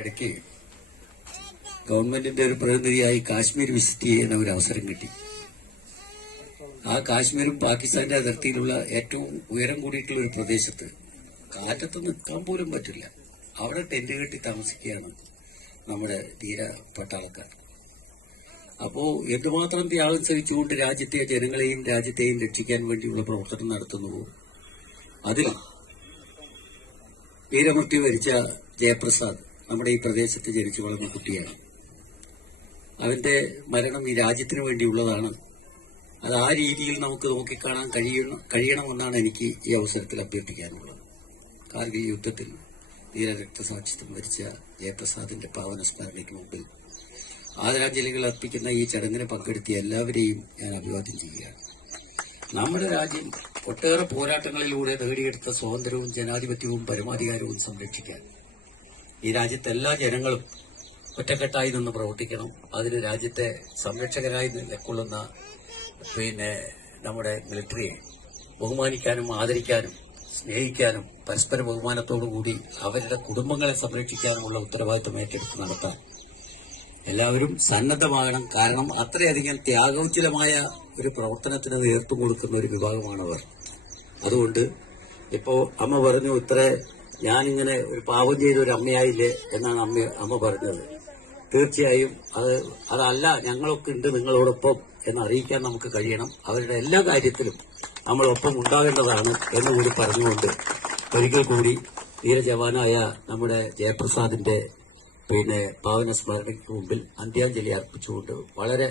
ഇടയ്ക്ക് ഗവൺമെന്റിന്റെ ഒരു പ്രതിനിധിയായി കാശ്മീർ വിസിറ്റ് ചെയ്യുന്ന ഒരു അവസരം കിട്ടി. ആ കാശ്മീരും പാകിസ്ഥാന്റെ അതിർത്തിയിലുള്ള ഏറ്റവും ഉയരം കൂടിയിട്ടുള്ള ഒരു പ്രദേശത്ത് കാറ്റത്ത് നിൽക്കാൻ പോലും പറ്റില്ല. അവിടെ ടെന്റ് കെട്ടി താമസിക്കുകയാണ് നമ്മുടെ ധീര പട്ടാളക്കാർ. അപ്പോ എന്തുമാത്രം ത്യാഗം സഹിച്ചുകൊണ്ട് രാജ്യത്തെ ജനങ്ങളെയും രാജ്യത്തെയും രക്ഷിക്കാൻ വേണ്ടിയുള്ള പ്രവർത്തനം നടത്തുന്നുവോ അതിൽ വീരമൃത്യു വരിച്ച ജയപ്രസാദ് നമ്മുടെ ഈ പ്രദേശത്ത് ജനിച്ചു വളർന്ന കുട്ടിയാണ്. അവന്റെ മരണം ഈ രാജ്യത്തിന് വേണ്ടിയുള്ളതാണ്. അത് ആ രീതിയിൽ നമുക്ക് നോക്കിക്കാണാൻ കഴിയണമെന്നാണ് എനിക്ക് ഈ അവസരത്തിൽ അഭ്യർത്ഥിക്കാനുള്ളത്. കാർഗിൽ യുദ്ധത്തിൽ ധീര രക്തസാക്ഷിത്വം വരിച്ച ജയപ്രസാദിന്റെ പാവന സ്മരണയ്ക്ക് മുമ്പിൽ ആദരാഞ്ജലികൾ അർപ്പിക്കുന്ന ഈ ചടങ്ങിന് പങ്കെടുത്തിയ എല്ലാവരെയും ഞാൻ അഭിവാദ്യം ചെയ്യുകയാണ്. നമ്മുടെ രാജ്യം ഒട്ടേറെ പോരാട്ടങ്ങളിലൂടെ നേടിയെടുത്ത സ്വാതന്ത്ര്യവും ജനാധിപത്യവും പരമാധികാരവും സംരക്ഷിക്കാൻ ഈ രാജ്യത്തെ എല്ലാ ജനങ്ങളും ഒറ്റക്കെട്ടായി നിന്ന് പ്രവർത്തിക്കണം. അതിന് രാജ്യത്തെ സംരക്ഷകരായി നിലകൊള്ളുന്ന നമ്മുടെ മിലിറ്ററിയെ ബഹുമാനിക്കാനും ആദരിക്കാനും സ്നേഹിക്കാനും പരസ്പര ബഹുമാനത്തോടുകൂടി അവരുടെ കുടുംബങ്ങളെ സംരക്ഷിക്കാനുമുള്ള ഉത്തരവാദിത്വം ഏറ്റെടുത്ത് നടത്താൻ എല്ലാവരും സന്നദ്ധമാകണം. കാരണം അത്രയധികം ത്യാഗോജ്വലമായ ഒരു പ്രവർത്തനത്തിന് നേതൃത്വം കൊടുക്കുന്ന ഒരു വിഭാഗമാണവർ. അതുകൊണ്ട് ഇപ്പോ അമ്മ പറഞ്ഞു, ഞാനിങ്ങനെ ഒരു പാപം ചെയ്ത ഒരു അമ്മയായില്ലേ എന്നാണ് അമ്മ പറഞ്ഞത്. തീർച്ചയായും അതല്ല, ഞങ്ങളൊക്കെ ഉണ്ട് നിങ്ങളോടൊപ്പം എന്ന് അറിയിക്കാൻ നമുക്ക് കഴിയണം. അവരുടെ എല്ലാ കാര്യത്തിലും നമ്മളൊപ്പം ഉണ്ടാകേണ്ടതാണ് എന്നുകൂടി പറഞ്ഞുകൊണ്ട് ഒരിക്കൽ കൂടി ധീരജവാനായ നമ്മുടെ ജയപ്രസാദിന്റെ പാവന സ്മരണയ്ക്ക് മുമ്പിൽ അന്ത്യാഞ്ജലി അർപ്പിച്ചുകൊണ്ട് വളരെ